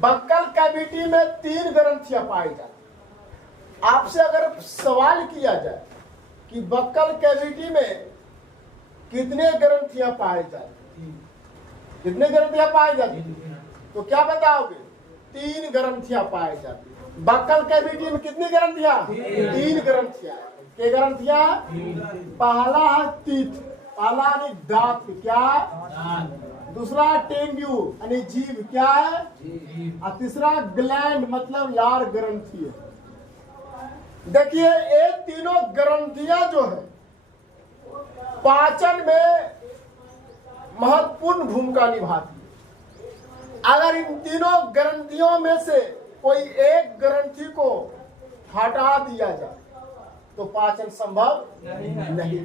Buccal cavity में 3 ग्रंथियां पाई जाती। आपसे अगर सवाल किया जाए कि बक्कल कैविटी में कितने ग्रंथियां पाई जाती, कितने ग्रंथियां पाई जाती, तो क्या बताओगे? 3 ग्रंथियां पाई जाती। बक्कल कैविटी में कितनी ग्रंथियां? 3 ग्रंथियां। क्या ग्रंथियां? पहला है तीत, पहला यानी दांत, क्या? दूसरा टेंग्यू यानी जीभ, क्या है? और तीसरा ग्लैंड मतलब लार ग्रंथि है। देखिए ये तीनों ग्रंथियां जो है पाचन में महत्वपूर्ण भूमिका निभाती है। अगर इन तीनों ग्रंथियों में से कोई एक ग्रंथि को हटा दिया जाए तो पाचन संभव नहीं है,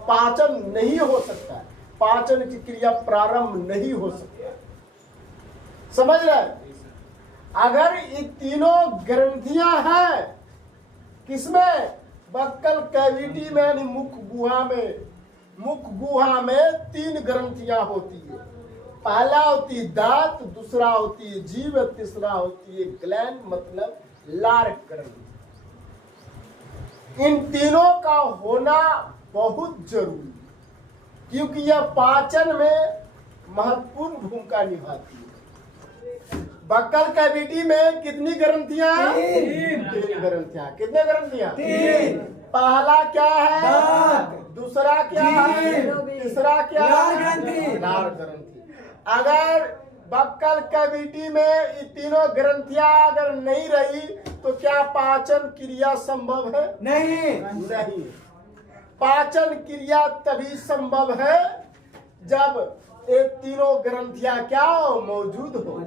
पाचन नहीं हो सकता है, पाचन की क्रिया प्रारंभ नहीं हो सकती। समझ रहे? अगर ये तीनों ग्रंथियां हैं किसमें? बक्कल कैविटी में यानी मुख गुहा में। मुख गुहा में 3 ग्रंथियां होती है। पहला होती है दांत, दूसरा होती है जीभ, तीसरा होती है ग्लैंड मतलब लार ग्रंथि। इन तीनों का होना बहुत जरूरी है क्योंकि यह पाचन में महत्वपूर्ण भूमिका निभाती है। बक्कल कैविटी में कितनी ग्रंथियां? 3 ग्रंथियां। कितने ग्रंथियां? 3। पहला क्या है? दांत। दूसरा क्या है? तीसरा क्या है? लार ग्रंथि। अगर बक्कल कैविटी में ये तीनों ग्रंथियां अगर नहीं रही तो क्या पाचन क्रिया संभव है? नहीं। पाचन क्रिया तभी संभव है जब ये तीनों ग्रंथियां क्या हो? मौजूद हो।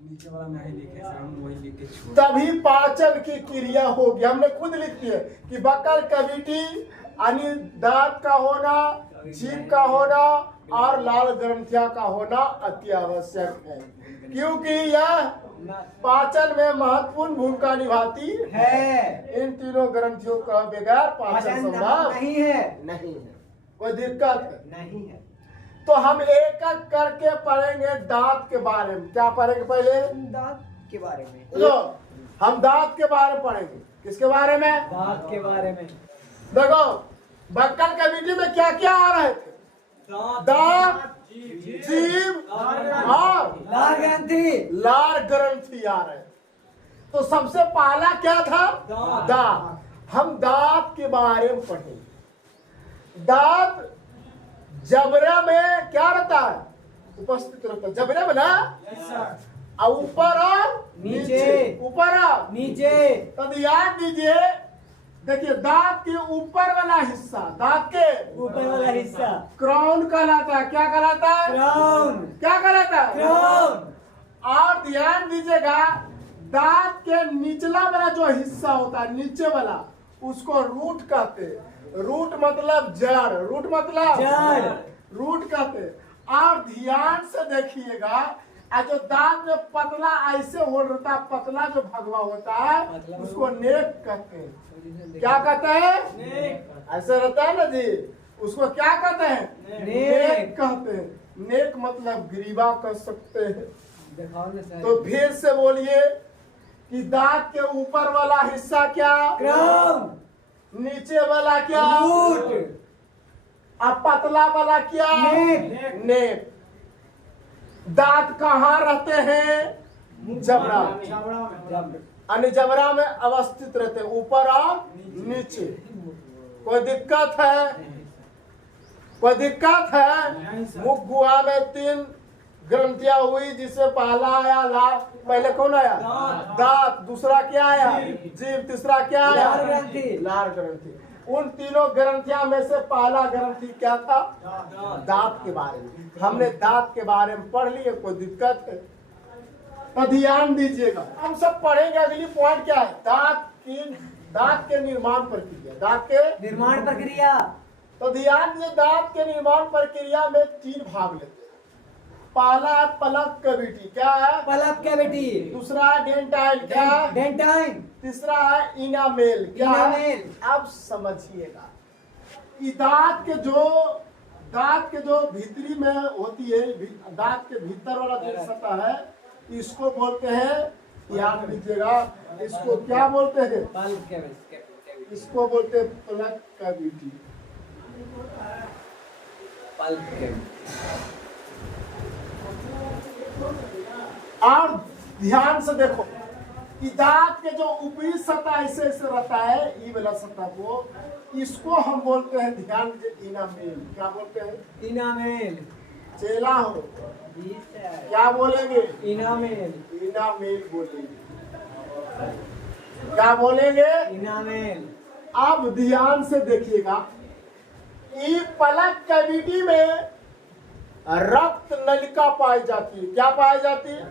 नीचे वाला नहीं लिखे सर, हम वही लिख के छोड़। तभी पाचन की क्रिया होगी। हमने खुद लिख दिया कि बक्कल कैविटी यानी दांत का होना, जीभ का होना और लाल ग्रंथियां का होना अति आवश्यक है क्योंकि यह पाचन में महत्वपूर्ण भूमिका निभाती है। इन तीनों ग्रंथियों का बगैर पाचन संभव नहीं है। कोई दिक्कत नहीं है। तो हम एक एक करके पढ़ेंगे दांत के बारे में। क्या पढ़ेंगे? पहले दांत के बारे में। लो, हम दांत के बारे में पढ़ेंगे। किसके बारे में? दांत के बारे में। देखो बक्कल कैविटी में क्या क्या आ रहे थे? दांत, जीभ और लार ग्रंथि। लार ग्रंथि आ रहे। तो सबसे पहला क्या था? दांत। हम दांत के बारे में पढ़ेंगे। दांत जबड़ा में क्या रहता है? उपस्थित रहता है जबड़े में ना, और ऊपर और नीचे। ऊपर और नीचे। तो ध्यान दीजिए। देखिए दांत के ऊपर वाला हिस्सा, दांत के ऊपर वाला हिस्सा क्राउन कहलाता है। क्या कहलाता है? क्राउन। क्या कहलाता है? क्राउन। और ध्यान दीजिएगा दांत के निचला वाला जो हिस्सा होता है, नीचे वाला, उसको रूट कहते हैं। रूट मतलब जड़, रूट मतलब जड़। रूट कहते हैं। और ध्यान से देखिएगा जो दांत में पतला ऐसे हो रहता है, पतला जो भगवा होता है उसको नेक कहते हैं। क्या कहते हैं? ऐसे रहता है ना जी, उसको क्या कहते हैं? नेक कहते हैं। नेक मतलब ग्रीवा कह सकते हैं। तो फिर से बोलिए कि दांत के ऊपर वाला हिस्सा क्या? क्राउन। नीचे वाला क्या? रूट। और पतला वाला क्या? नेक। नेक। दांत कहाँ रहते हैं? जबड़ा। यानी जबड़ा में अवस्थित रहते हैं, ऊपर और नीचे। कोई दिक्कत है? कोई दिक्कत है? मुख गुहा में 3 ग्रंथियां हुई जिससे पहला आया लार। पहले कौन आया? दांत। दूसरा क्या आया? जीभ। तीसरा क्या आया? लार ग्रंथि। लार ग्रंथि। उन तीनों ग्रंथियां में से पहला ग्रंथि क्या था? दांत के बारे में। हमने दांत के बारे में पढ़ लिए। कोई दिक्कत है? तो ध्यान दीजिएगा। हम सब पढ़ेंगे। अगली पॉइंट क्या है? दांत के निर्माण प्रक्रिया। दांत के निर्माण प्रक्रिया। तो ध्यान दीजिए दांत के निर्माण प्रक्रिया में 3 भाग लेते हैं। पहला है पलक कैविटी। क्या है? पलक कैविटी। दूसरा है डेंटाइल। क्या है? डेंटाइन। तीसरा है इनामेल। क्या है? इनामेल। अब समझिएगा दांत के जो भीतरी में होती है, दांत के भीतर वाला जो सतह है इसको बोलते हैं, याद लीजिएगा, इसको क्या बोलते हैं? Pulp cavity. इसको बोलते हैं प्लग कैविटी। Pulp cavity. और ध्यान से देखो कि दांत के जो ऊपरी सतह ऐसे ऐसे रहता है, ये वाला सतह को, इसको हम बोलते हैं, ध्यान दीजिए, इनामेल। क्या बोलते हैं? इनामेल। चेला हो, जी सर। क्या बोलेंगे? इनामेल। इनामेल बोलेंगे। क्या बोलेंगे? इनामेल। अब ध्यान से देखिएगा, ये पलक कैविटी में रक्त नलिका पाई जाती है। क्या पाई जाती है?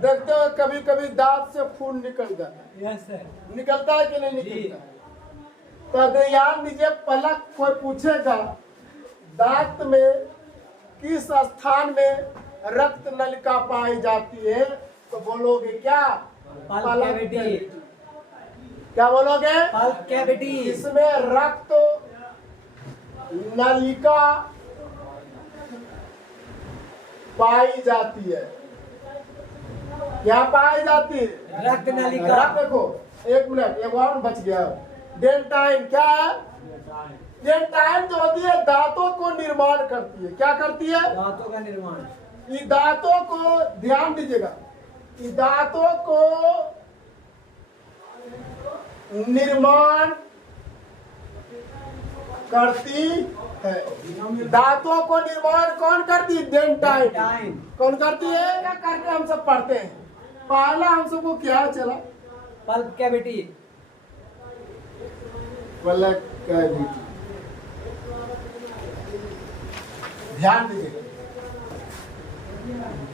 देखते हो कभी कभी दांत से खून निकल जाता है, यस सर। निकलता है कि नहीं निकलता है? तो ध्यान दीजिए, पलक कोई पूछेगा दांत में किस स्थान में रक्त नलिका पाई जाती है, तो बोलोगे क्या? Pulp cavity. क्या बोलोगे? Pulp cavity. इसमें रक्त नलिका पाई जाती है। क्या पाई जाती है? रक्त नलिका। रक्त। देखो, एक मिनट, एक और बच गया। डेंटाइन क्या है? डेंटाइन जो होती है दांतों को निर्माण करती है। क्या करती है? दांतों का निर्माण। ये दांतों को, ध्यान दीजिएगा, ये दांतों को निर्माण करती है। दांतों को निर्माण कौन करती है? डेंटाइन। डेंटाइन। कौन करती है? क्या करके हम सब पढ़ते हैं? पहला हम सबको क्या चला? Pulp cavity. पलक कैविटी। ध्यान दीजिए,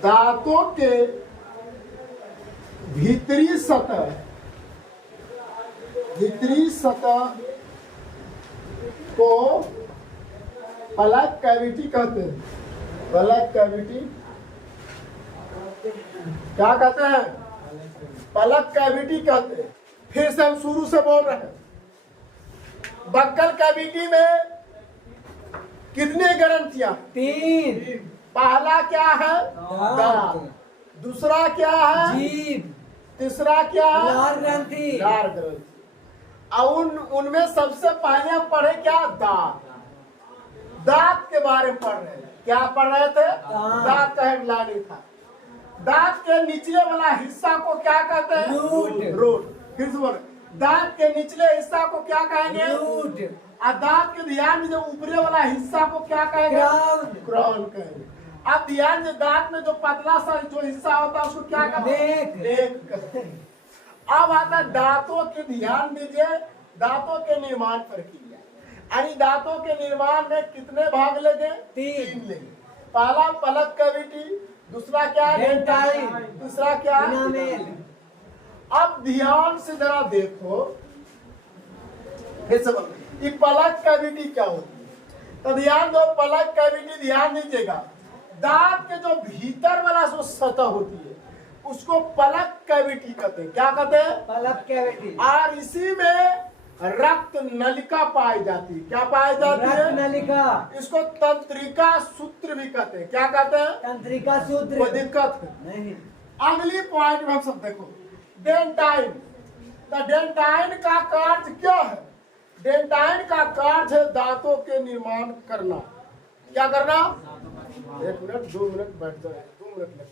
दांतों के भीतरी सतह को पलक कैविटी कहते हैं। पलक कैविटी क्या कहते हैं? पलक कैविटी कहते हैं। फिर से हम शुरू से बोल रहे हैं। बक्कल कैविटी में कितनी ग्रंथियां? 3। पहला क्या है? दांत। दांत। दूसरा क्या है? जीभ। तीसरा क्या है? लार ग्रंथि। लार ग्रंथि। और उनमें सबसे पहले हम पढ़े क्या? दांत। दांत के बारे में पढ़ रहे हैं। क्या पढ़ रहे थे? दांत का हेडलाइन था। दांत के निचले वाला हिस्सा को क्या कहते हैं? रूट। रूट। फिर से बोले, दांत के निचले हिस्सा को क्या कहेंगे? रूट। और दांत के ध्यान में जो ऊपरी वाला हिस्सा को क्या कहेंगे? क्राउन। क्राउन कहेंगे। अब ध्यान से, दांत में जो पतला सा जो हिस्सा होता है उसको क्या कहते हैं? नेक। नेक कहते हैं। अब आता है दांतों के, ध्यान दीजिए, दांतों के निर्माण प्रक्रिया। यानी दांतों के निर्माण में कितने भाग लगे? 3 लगे। पहला पलक कैविटी, दूसरा क्या? डेंटाइन। तीसरा क्या? इनामेल। अब ध्यान से जरा देखो, फिर से बोलो, ये पलक कैविटी क्या होती है? तो ध्यान दो, पलक कैविटी, ध्यान दीजिएगा, दांत के जो भीतर वाला जो सतह होती है उसको पलक कैविटी कहते हैं। क्या कहते हैं? Pulp cavity. और इसी में रक्त नलिका पाई जाती है। क्या पाई जाती रक्त है? नलिका। इसको तंत्रिका सूत्र भी कहते हैं। क्या कहते हैं? तंत्रिका सूत्र। कोई दिक्कत है? नहीं। अगली पॉइंट में हम सब देखो, डेंटाइन। तो डेंटाइन का कार्य क्या है? डेंटाइन का कार्य है दांतों के निर्माण करना। क्या करना? 1 मिनट 2 मिनट बैठ जाए, 2 मिनट लगते हैं।